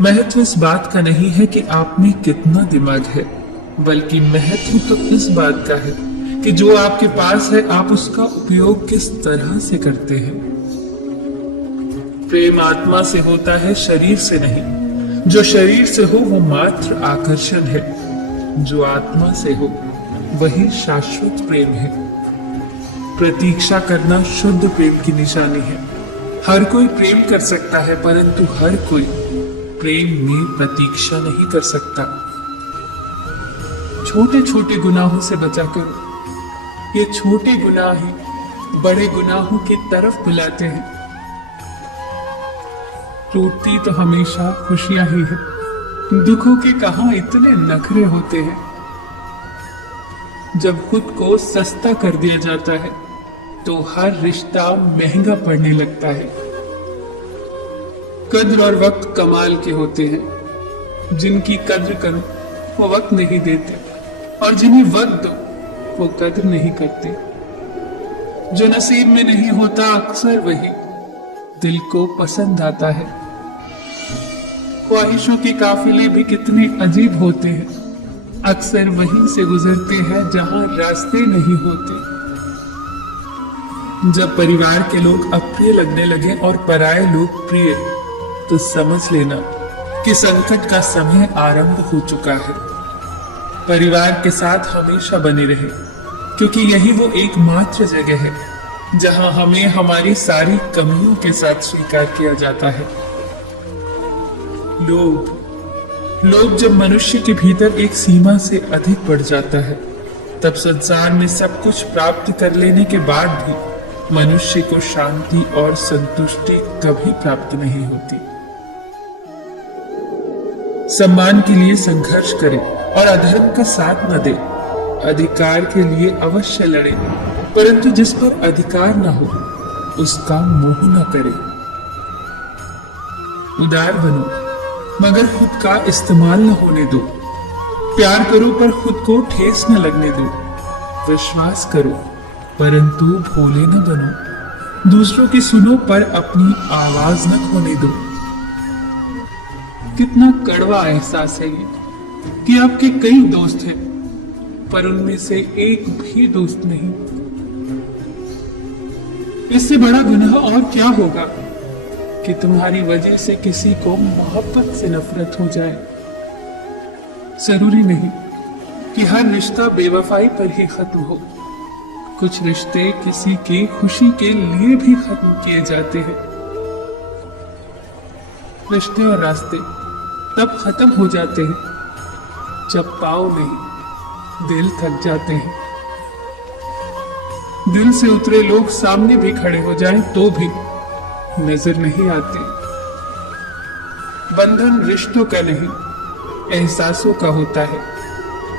महत्व इस बात का नहीं है कि आप में कितना दिमाग है, बल्कि महत्व तो इस बात का है कि जो आपके पास है आप उसका उपयोग किस तरह से करते हैं। प्रेम आत्मा से होता है, शरीर से नहीं। जो शरीर से हो वो मात्र आकर्षण है, जो आत्मा से हो वही शाश्वत प्रेम है। प्रतीक्षा करना शुद्ध प्रेम की निशानी है। हर कोई प्रेम कर सकता है, परंतु हर कोई प्रेम में प्रतीक्षा नहीं कर सकता। छोटे छोटे गुनाहों से बचा करो। ये छोटे गुनाह ही बड़े गुनाहों की तरफ बुलाते हैं। टूटती तो हमेशा खुशियां ही है, दुखों के कहां इतने नखरे होते हैं। जब खुद को सस्ता कर दिया जाता है तो हर रिश्ता महंगा पड़ने लगता है। कद्र और वक्त कमाल के होते हैं। जिनकी कद्र करो वो वक्त नहीं देते, और जिन्हें वक्त दो वो कद्र नहीं करते। जो नसीब में नहीं होता अक्सर वही दिल को पसंद आता है। ख्वाहिशों के काफिले भी कितने अजीब होते हैं, अक्सर वहीं से गुजरते हैं जहां रास्ते नहीं होते। जब परिवार के लोग अप्रिय लगने लगे और पराये लोग प्रिय, तो समझ लेना कि संकट का समय आरंभ हो चुका है। परिवार के साथ हमेशा बने रहे, क्योंकि यही वो एकमात्र जगह है जहां हमें हमारी सारी कमियों के साथ स्वीकार किया जाता है। लोग जब मनुष्य के भीतर एक सीमा से अधिक बढ़ जाता है, तब संसार में सब कुछ प्राप्त कर लेने के बाद भी मनुष्य को शांति और संतुष्टि कभी प्राप्त नहीं होती। सम्मान के लिए संघर्ष करे और अधर्म का साथ न दे। अधिकार के लिए अवश्य लड़े, परंतु जिस पर अधिकार न हो उसका मोह न करे। उदार बनो मगर खुद का इस्तेमाल न होने दो। प्यार करो पर खुद को ठेस न लगने दो। विश्वास करो परंतु भोले न बनो। दूसरों की सुनो पर अपनी आवाज न खोने दो। कितना कड़वा एहसास है ये कि आपके कई दोस्त हैं, पर उनमें से एक भी दोस्त नहीं। इससे बड़ा गुनाह और क्या होगा कि तुम्हारी वजह से किसी को मोहब्बत से नफरत हो जाए। जरूरी नहीं कि हर रिश्ता बेवफाई पर ही खत्म हो। कुछ रिश्ते किसी की खुशी के लिए भी खत्म किए जाते हैं। रिश्ते और रास्ते तब खत्म हो जाते हैं जब पाँव नहीं दिल थक जाते हैं। दिल से उतरे लोग सामने भी खड़े हो जाएं तो भी नजर नहीं आते। बंधन रिश्तों का नहीं एहसासों का होता है।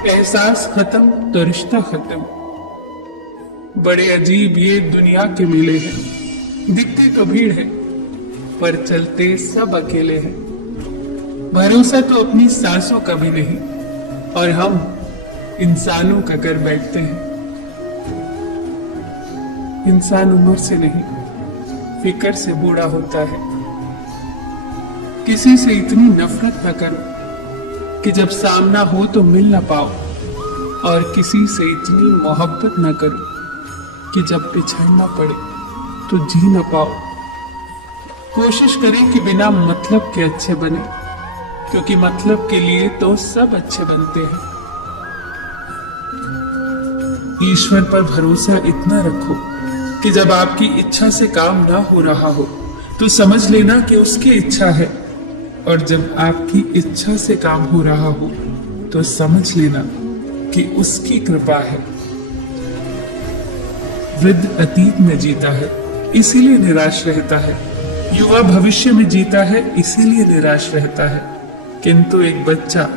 एहसास खत्म तो रिश्ता खत्म। बड़े अजीब ये दुनिया के मेले हैं। दिखते तो भीड़ है पर चलते सब अकेले हैं। भरोसा तो अपनी सांसों का भी नहीं, और हम इंसानों का कर बैठते हैं। इंसान उम्र से नहीं फिक्र से बूढ़ा होता है। किसी से इतनी नफरत न करो कि जब सामना हो तो मिल न पाओ, और किसी से इतनी मोहब्बत न करो कि जब बिछड़ना पड़े तो जी न पाओ। कोशिश करें कि बिना मतलब के अच्छे बने, क्योंकि मतलब के लिए तो सब अच्छे बनते हैं। ईश्वर पर भरोसा इतना रखो कि जब आपकी इच्छा से काम ना हो रहा हो तो समझ लेना कि उसकी इच्छा है, और जब आपकी इच्छा से काम हो रहा हो तो समझ लेना कि उसकी कृपा है। वृद्ध अतीत में जीता है इसीलिए निराश रहता है। युवा भविष्य में जीता है इसीलिए निराश रहता है। किंतु एक बच्चा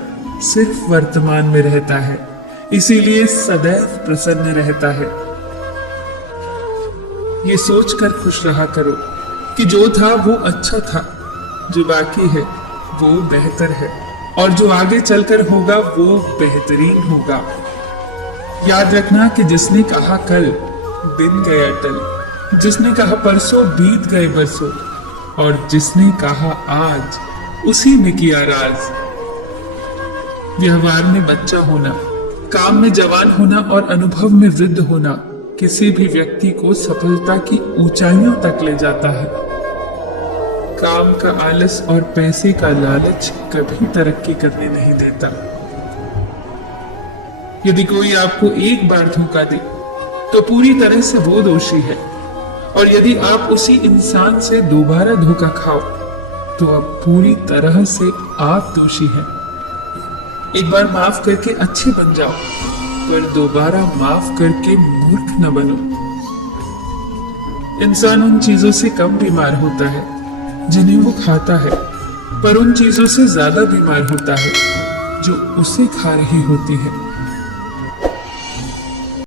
सिर्फ वर्तमान में रहता है, इसीलिए सदैव प्रसन्न रहता है। ये सोचकर खुश रहा करो कि जो था वो अच्छा था, जो बाकी है वो बेहतर है, और जो आगे चलकर होगा वो बेहतरीन होगा। याद रखना कि जिसने कहा कल दिन गए अटल, जिसने कहा परसों बीत गए बरसों, और जिसने कहा आज उसी में किया राज। व्यवहार में बच्चा होना, काम में जवान होना और अनुभव में वृद्ध होना किसी भी व्यक्ति को सफलता की ऊंचाइयों तक ले जाता है। काम का आलस और पैसे का लालच कभी तरक्की करने नहीं देता। यदि कोई आपको एक बार धोखा दे तो पूरी तरह से वो दोषी है, और यदि आप उसी इंसान से दोबारा धोखा खाओ तो अब पूरी तरह से आप दोषी हैं। एक बार माफ करके अच्छे बन जाओ, पर दोबारा माफ करके मूर्ख न बनो। इंसान उन चीजों से कम बीमार होता है जिन्हें वो खाता है, पर उन चीजों से ज्यादा बीमार होता है जो उसे खा रही होती है।